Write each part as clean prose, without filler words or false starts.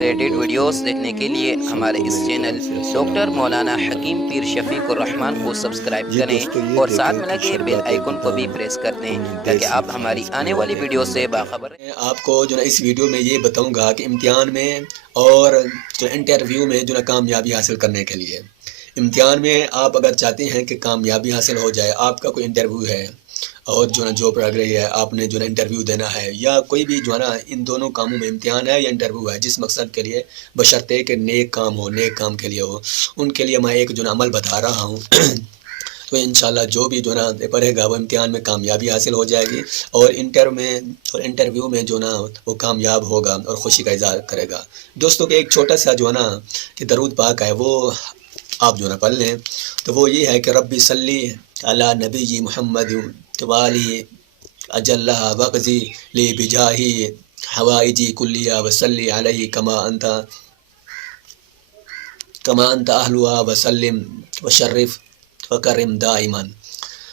Related videos دیکھنے کے لیے ہمارے اس چینل ڈاکٹر مولانا حکیم پیر شفیق الرحمان کو سبسکرائب کریں اور ساتھ میں لگے بیل آئیکن کو بھی پریس کر دیں تاکہ آپ ہماری آنے والی ویڈیو سے باخبر رہیں۔ آپ کو جو ہے اس ویڈیو میں یہ بتاؤں گا کہ امتحان میں اور جو انٹرویو میں جو ہے کامیابی حاصل کرنے کے لیے امتحان میں آپ اگر چاہتے ہیں کہ کامیابی حاصل ہو جائے، آپ کا کوئی انٹرویو ہے اور جو ہے جاب لگ رہی ہے، آپ نے جو ہے انٹرویو دینا ہے، یا کوئی بھی جو ہے نا ان دونوں کاموں میں امتحان ہے یا انٹرویو ہے، جس مقصد کے لیے بشرطے کہ نیک کام ہو، نیک کام کے لیے ہو، ان کے لیے میں ایک جو ہے عمل بتا رہا ہوں تو انشاءاللہ جو بھی جو نا پڑھے گا وہ امتحان میں کامیابی حاصل ہو جائے گی، اور انٹرویو میں جو نا وہ کامیاب ہوگا اور خوشی کا اظہار کرے گا۔ دوستوں کے ایک چھوٹا سا جو ہے نا کہ درود پاک ہے، وہ آپ جو ہے نا پڑھ لیں، تو وہ یہ ہے کہ ربی صلی علی نبی محمد والی اجلہ وقضی لی بجاہی حوائجی کلیہ وصلی علیہ کما انت اہلھا وسلم وشرف وکرم دائما۔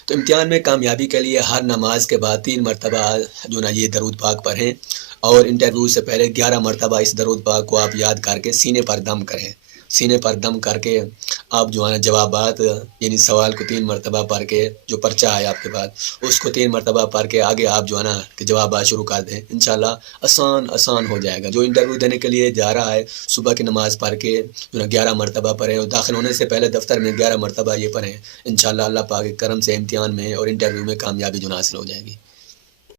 تو امتحان میں کامیابی کے لیے ہر نماز کے بعد 3 مرتبہ جو نا یہ درود پاک پڑھیں، اور انٹرویو سے پہلے 11 مرتبہ اس درود پاک کو آپ یاد کر کے سینے پر دم کریں، سینے پر دم کر کے آپ جو ہے نا جوابات یعنی سوال کو 3 مرتبہ پڑھ کے، جو پرچہ ہے آپ کے پاس اس کو 3 مرتبہ پڑھ کے آگے آپ جو ہے نا کہ جوابات شروع کر دیں، انشاءاللہ آسان ہو جائے گا۔ جو انٹرویو دینے کے لیے جا رہا ہے صبح کی نماز پڑھ کے جو ہے 11 مرتبہ پڑھیں، اور داخل ہونے سے پہلے دفتر میں 11 مرتبہ یہ پڑھیں، انشاءاللہ اللہ پاک کے کرم سے امتحان میں اور انٹرویو میں کامیابی جو حاصل ہو جائے گی۔